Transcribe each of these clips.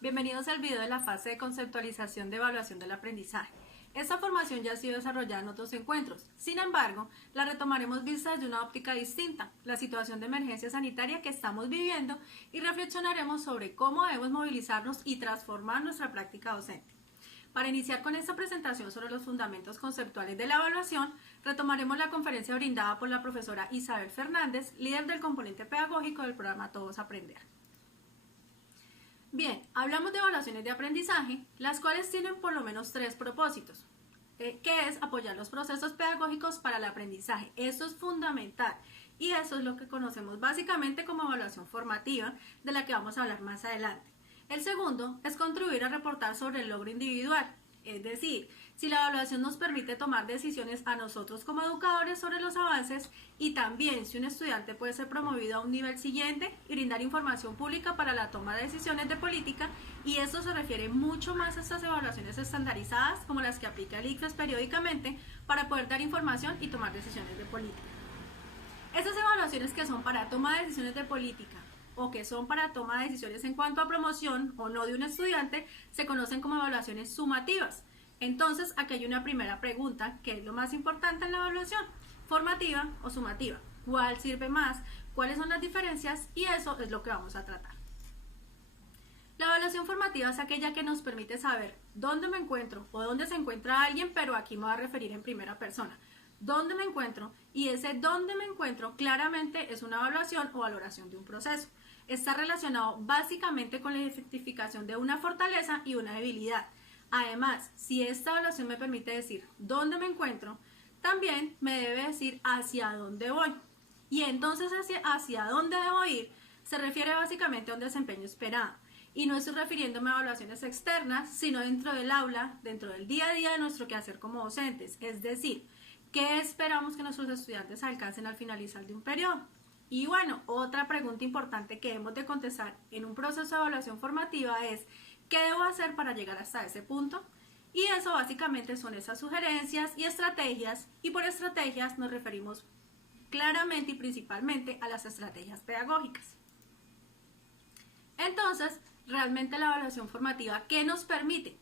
Bienvenidos al video de la fase de conceptualización de evaluación del aprendizaje. Esta formación ya ha sido desarrollada en otros encuentros, sin embargo, la retomaremos vista desde una óptica distinta, la situación de emergencia sanitaria que estamos viviendo, y reflexionaremos sobre cómo debemos movilizarnos y transformar nuestra práctica docente. Para iniciar con esta presentación sobre los fundamentos conceptuales de la evaluación, retomaremos la conferencia brindada por la profesora Isabel Fernández, líder del componente pedagógico del programa Todos Aprender. Bien, hablamos de evaluaciones de aprendizaje, las cuales tienen por lo menos tres propósitos, que es apoyar los procesos pedagógicos para el aprendizaje. Esto es fundamental y eso es lo que conocemos básicamente como evaluación formativa, de la que vamos a hablar más adelante. El segundo es contribuir a reportar sobre el logro individual, es decir, si la evaluación nos permite tomar decisiones a nosotros como educadores sobre los avances y también si un estudiante puede ser promovido a un nivel siguiente y brindar información pública para la toma de decisiones de política, y esto se refiere mucho más a estas evaluaciones estandarizadas como las que aplica el ICFES periódicamente para poder dar información y tomar decisiones de política. Estas evaluaciones que son para toma de decisiones de política o que son para toma de decisiones en cuanto a promoción o no de un estudiante, se conocen como evaluaciones sumativas. Entonces, aquí hay una primera pregunta, ¿qué es lo más importante en la evaluación? ¿Formativa o sumativa? ¿Cuál sirve más? ¿Cuáles son las diferencias? Y eso es lo que vamos a tratar. La evaluación formativa es aquella que nos permite saber dónde me encuentro o dónde se encuentra alguien, pero aquí me voy a referir en primera persona. ¿Dónde me encuentro? Y ese dónde me encuentro claramente es una evaluación o valoración de un proceso. Está relacionado básicamente con la identificación de una fortaleza y una debilidad. Además, si esta evaluación me permite decir dónde me encuentro, también me debe decir hacia dónde voy. Y entonces hacia dónde debo ir se refiere básicamente a un desempeño esperado. Y no estoy refiriéndome a evaluaciones externas, sino dentro del aula, dentro del día a día de nuestro quehacer como docentes. Es decir, ¿qué esperamos que nuestros estudiantes alcancen al finalizar de un periodo? Y bueno, otra pregunta importante que debemos de contestar en un proceso de evaluación formativa es ¿qué debo hacer para llegar hasta ese punto? Y eso básicamente son esas sugerencias y estrategias, y por estrategias nos referimos claramente y principalmente a las estrategias pedagógicas. Entonces, realmente la evaluación formativa, ¿qué nos permite?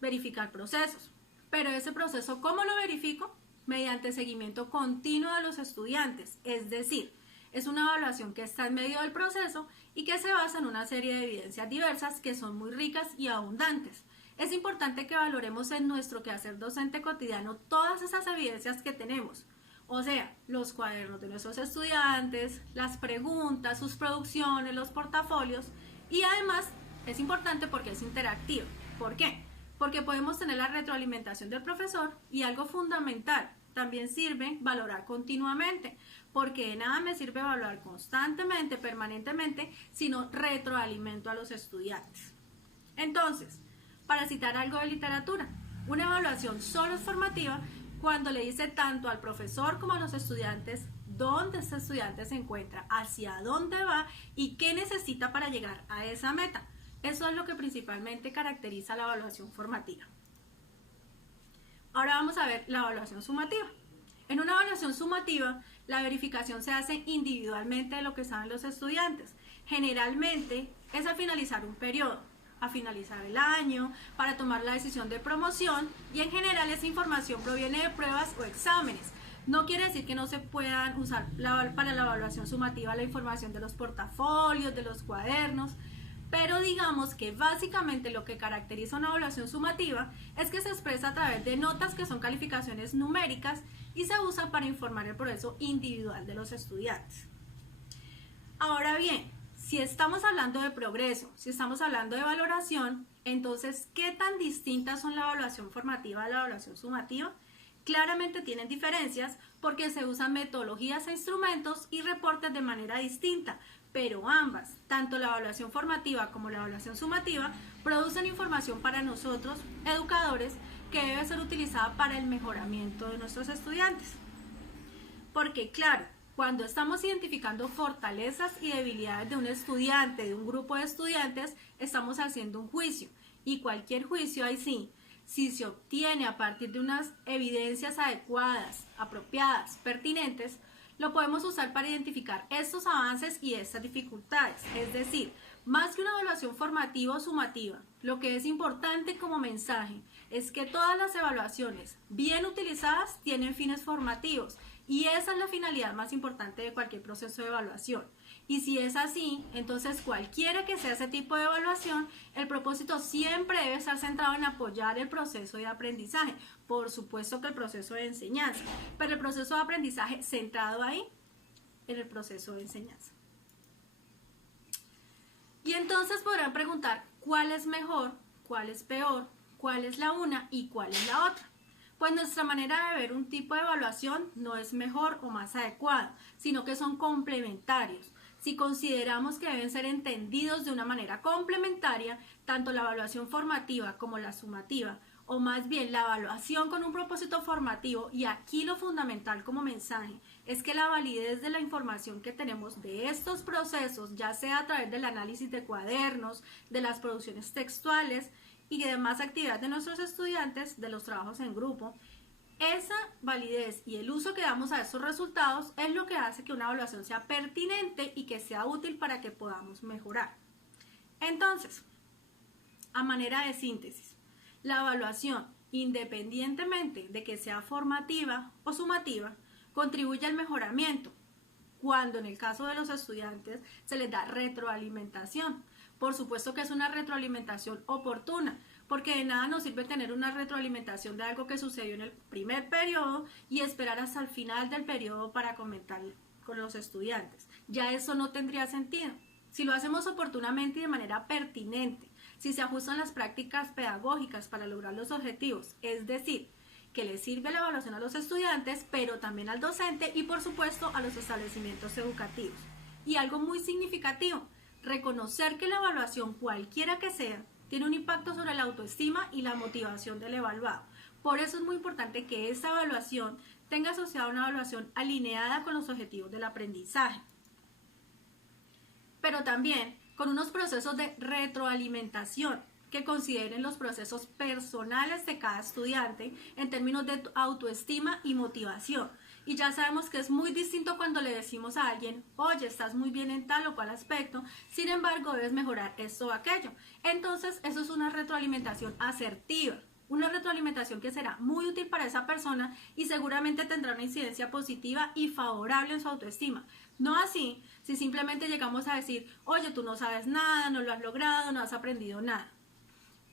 Verificar procesos. Pero ese proceso, ¿cómo lo verifico? Mediante seguimiento continuo de los estudiantes, es decir, es una evaluación que está en medio del proceso y que se basa en una serie de evidencias diversas que son muy ricas y abundantes. Es importante que valoremos en nuestro quehacer docente cotidiano todas esas evidencias que tenemos, o sea, los cuadernos de nuestros estudiantes, las preguntas, sus producciones, los portafolios, y además es importante porque es interactivo. ¿Por qué? Porque podemos tener la retroalimentación del profesor y algo fundamental, también sirve valorar continuamente, porque de nada me sirve evaluar constantemente, permanentemente, sino retroalimento a los estudiantes. Entonces, para citar algo de literatura, una evaluación solo es formativa cuando le dice tanto al profesor como a los estudiantes dónde ese estudiante se encuentra, hacia dónde va y qué necesita para llegar a esa meta. Eso es lo que principalmente caracteriza la evaluación formativa. Ahora vamos a ver la evaluación sumativa. En una evaluación sumativa, la verificación se hace individualmente de lo que saben los estudiantes. Generalmente es al finalizar un periodo, a finalizar el año, para tomar la decisión de promoción, y en general esa información proviene de pruebas o exámenes. No quiere decir que no se puedan usar para la evaluación sumativa la información de los portafolios, de los cuadernos, pero digamos que básicamente lo que caracteriza una evaluación sumativa es que se expresa a través de notas que son calificaciones numéricas y se usa para informar el proceso individual de los estudiantes. Ahora bien, si estamos hablando de progreso, si estamos hablando de valoración, entonces, ¿qué tan distintas son la evaluación formativa de la evaluación sumativa? Claramente tienen diferencias porque se usan metodologías e instrumentos y reportes de manera distinta, pero ambas, tanto la evaluación formativa como la evaluación sumativa, producen información para nosotros, educadores, que debe ser utilizada para el mejoramiento de nuestros estudiantes. Porque claro, cuando estamos identificando fortalezas y debilidades de un estudiante, de un grupo de estudiantes, estamos haciendo un juicio, y cualquier juicio ahí sí, si se obtiene a partir de unas evidencias adecuadas, apropiadas, pertinentes, lo podemos usar para identificar estos avances y estas dificultades, es decir, Más que una evaluación formativa o sumativa, lo que es importante como mensaje es que todas las evaluaciones bien utilizadas tienen fines formativos y esa es la finalidad más importante de cualquier proceso de evaluación. Y si es así, entonces cualquiera que sea ese tipo de evaluación, el propósito siempre debe estar centrado en apoyar el proceso de aprendizaje. Por supuesto que el proceso de enseñanza, pero el proceso de aprendizaje centrado ahí en el proceso de enseñanza. Y entonces podrán preguntar cuál es mejor, cuál es peor, cuál es la una y cuál es la otra. Pues nuestra manera de ver un tipo de evaluación no es mejor o más adecuada, sino que son complementarios. Si consideramos que deben ser entendidos de una manera complementaria, tanto la evaluación formativa como la sumativa, o más bien la evaluación con un propósito formativo, y aquí lo fundamental como mensaje es que la validez de la información que tenemos de estos procesos, ya sea a través del análisis de cuadernos, de las producciones textuales y de demás actividades de nuestros estudiantes, de los trabajos en grupo, esa validez y el uso que damos a esos resultados es lo que hace que una evaluación sea pertinente y que sea útil para que podamos mejorar. Entonces, a manera de síntesis, la evaluación, independientemente de que sea formativa o sumativa, contribuye al mejoramiento, cuando en el caso de los estudiantes se les da retroalimentación. Por supuesto que es una retroalimentación oportuna, porque de nada nos sirve tener una retroalimentación de algo que sucedió en el primer periodo y esperar hasta el final del periodo para comentar con los estudiantes. Ya eso no tendría sentido. Si lo hacemos oportunamente y de manera pertinente, si se ajustan las prácticas pedagógicas para lograr los objetivos, es decir, que le sirve la evaluación a los estudiantes, pero también al docente y por supuesto a los establecimientos educativos. Y algo muy significativo, reconocer que la evaluación, cualquiera que sea, tiene un impacto sobre la autoestima y la motivación del evaluado. Por eso es muy importante que esta evaluación tenga asociada una evaluación alineada con los objetivos del aprendizaje, pero también con unos procesos de retroalimentación que consideren los procesos personales de cada estudiante en términos de autoestima y motivación. Y ya sabemos que es muy distinto cuando le decimos a alguien, oye, estás muy bien en tal o cual aspecto, sin embargo debes mejorar esto o aquello. Entonces eso es una retroalimentación asertiva, una retroalimentación que será muy útil para esa persona y seguramente tendrá una incidencia positiva y favorable en su autoestima. No así si simplemente llegamos a decir, oye, tú no sabes nada, no lo has logrado, no has aprendido nada.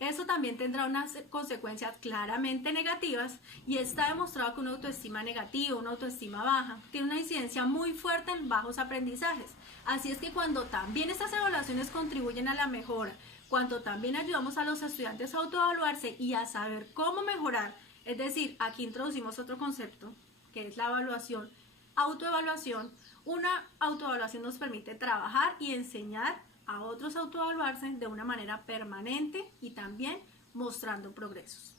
Eso también tendrá unas consecuencias claramente negativas y está demostrado que una autoestima negativa, una autoestima baja, tiene una incidencia muy fuerte en bajos aprendizajes. Así es que cuando también estas evaluaciones contribuyen a la mejora, cuando también ayudamos a los estudiantes a autoevaluarse y a saber cómo mejorar, es decir, aquí introducimos otro concepto, que es la evaluación, autoevaluación. Una autoevaluación nos permite trabajar y enseñar a otros a autoevaluarse de una manera permanente y también mostrando progresos.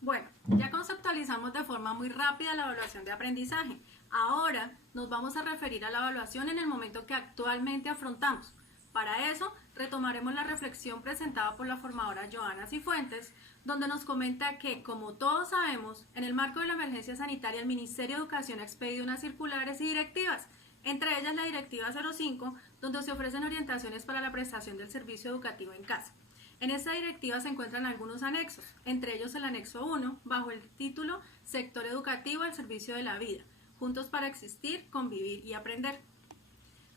Bueno, ya conceptualizamos de forma muy rápida la evaluación de aprendizaje. Ahora nos vamos a referir a la evaluación en el momento que actualmente afrontamos. Para eso, retomaremos la reflexión presentada por la formadora Joana Cifuentes, donde nos comenta que, como todos sabemos, en el marco de la emergencia sanitaria, el Ministerio de Educación ha expedido unas circulares y directivas, entre ellas la Directiva 05, donde se ofrecen orientaciones para la prestación del servicio educativo en casa. En esta directiva se encuentran algunos anexos, entre ellos el anexo 1, bajo el título Sector Educativo al Servicio de la Vida, juntos para existir, convivir y aprender.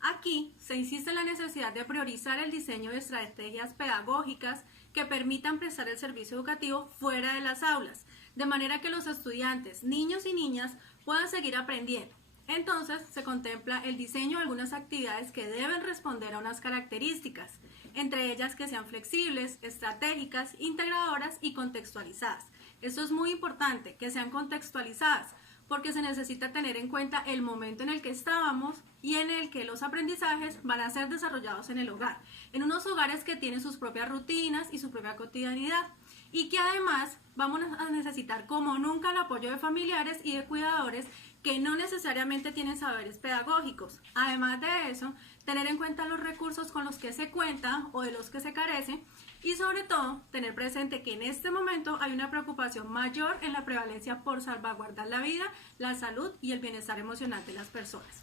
Aquí se insiste en la necesidad de priorizar el diseño de estrategias pedagógicas que permitan prestar el servicio educativo fuera de las aulas, de manera que los estudiantes, niños y niñas puedan seguir aprendiendo. Entonces se contempla el diseño de algunas actividades que deben responder a unas características, entre ellas que sean flexibles, estratégicas, integradoras y contextualizadas. Esto es muy importante, que sean contextualizadas, porque se necesita tener en cuenta el momento en el que estábamos y en el que los aprendizajes van a ser desarrollados en el hogar, en unos hogares que tienen sus propias rutinas y su propia cotidianidad, y que además vamos a necesitar como nunca el apoyo de familiares y de cuidadores que no necesariamente tienen saberes pedagógicos. Además de eso, tener en cuenta los recursos con los que se cuenta o de los que se carece, y sobre todo tener presente que en este momento hay una preocupación mayor en la prevalencia por salvaguardar la vida, la salud y el bienestar emocional de las personas.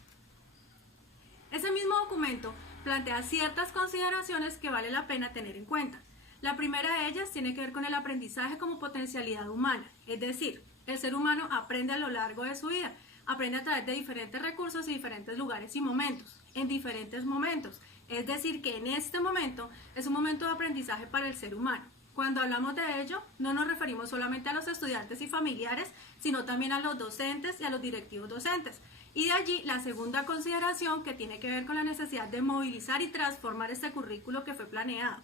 documento plantea ciertas consideraciones que vale la pena tener en cuenta. La primera de ellas tiene que ver con el aprendizaje como potencialidad humana, es decir, el ser humano aprende a lo largo de su vida, aprende a través de diferentes recursos y diferentes lugares y momentos, en diferentes momentos. Es decir, que en este momento es un momento de aprendizaje para el ser humano. Cuando hablamos de ello, no nos referimos solamente a los estudiantes y familiares, sino también a los docentes y a los directivos docentes. Y de allí la segunda consideración que tiene que ver con la necesidad de movilizar y transformar este currículo que fue planeado.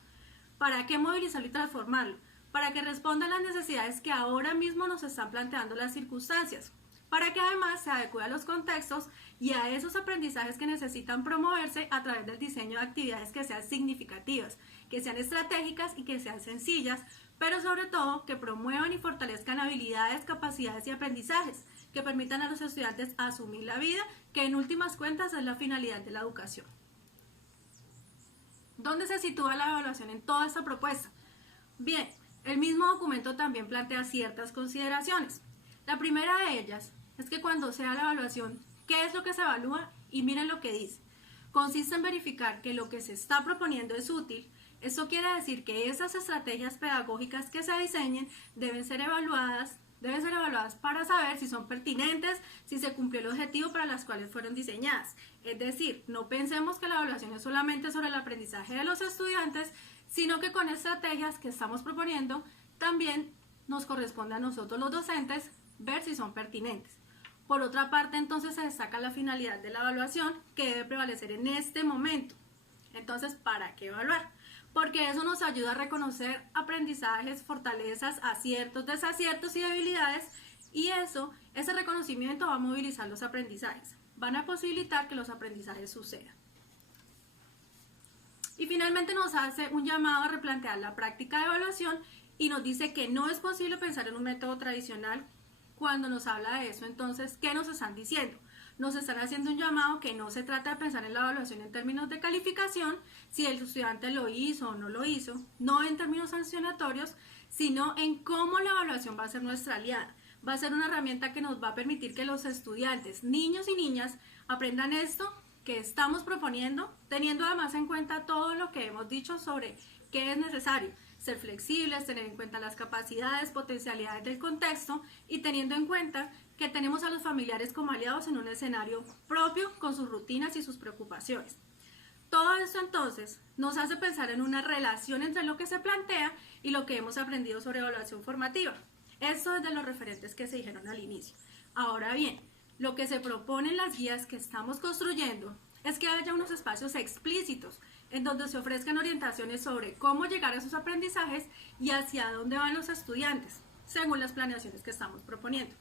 ¿Para qué movilizarlo y transformarlo? Para que responda a las necesidades que ahora mismo nos están planteando las circunstancias, para que además se adecue a los contextos y a esos aprendizajes que necesitan promoverse a través del diseño de actividades que sean significativas, que sean estratégicas y que sean sencillas, pero sobre todo que promuevan y fortalezcan habilidades, capacidades y aprendizajes que permitan a los estudiantes asumir la vida, que en últimas cuentas es la finalidad de la educación. ¿Dónde se sitúa la evaluación en toda esta propuesta? Bien, el mismo documento también plantea ciertas consideraciones. La primera de ellas es que cuando sea la evaluación, ¿qué es lo que se evalúa? Y miren lo que dice. Consiste en verificar que lo que se está proponiendo es útil. Eso quiere decir que esas estrategias pedagógicas que se diseñen deben ser evaluadas para saber si son pertinentes, si se cumplió el objetivo para las cuales fueron diseñadas. Es decir, no pensemos que la evaluación es solamente sobre el aprendizaje de los estudiantes, sino que con estrategias que estamos proponiendo también nos corresponde a nosotros los docentes ver si son pertinentes. Por otra parte, entonces se destaca la finalidad de la evaluación que debe prevalecer en este momento. Entonces, ¿para qué evaluar? Porque eso nos ayuda a reconocer aprendizajes, fortalezas, aciertos, desaciertos y debilidades, y ese reconocimiento va a movilizar los aprendizajes, van a posibilitar que los aprendizajes sucedan. Y finalmente nos hace un llamado a replantear la práctica de evaluación y nos dice que no es posible pensar en un método tradicional. Cuando nos habla de eso, entonces, ¿qué nos están diciendo? Nos están haciendo un llamado que no se trata de pensar en la evaluación en términos de calificación, si el estudiante lo hizo o no lo hizo, no en términos sancionatorios, sino en cómo la evaluación va a ser nuestra aliada. Va a ser una herramienta que nos va a permitir que los estudiantes, niños y niñas, aprendan esto que estamos proponiendo, teniendo además en cuenta todo lo que hemos dicho sobre qué es necesario. Ser flexibles, tener en cuenta las capacidades, potencialidades del contexto y teniendo en cuenta que tenemos a los familiares como aliados en un escenario propio con sus rutinas y sus preocupaciones. Todo esto entonces nos hace pensar en una relación entre lo que se plantea y lo que hemos aprendido sobre evaluación formativa. Esto es de los referentes que se dijeron al inicio. Ahora bien, lo que se propone en las guías que estamos construyendo es que haya unos espacios explícitos en donde se ofrezcan orientaciones sobre cómo llegar a esos aprendizajes y hacia dónde van los estudiantes, según las planeaciones que estamos proponiendo.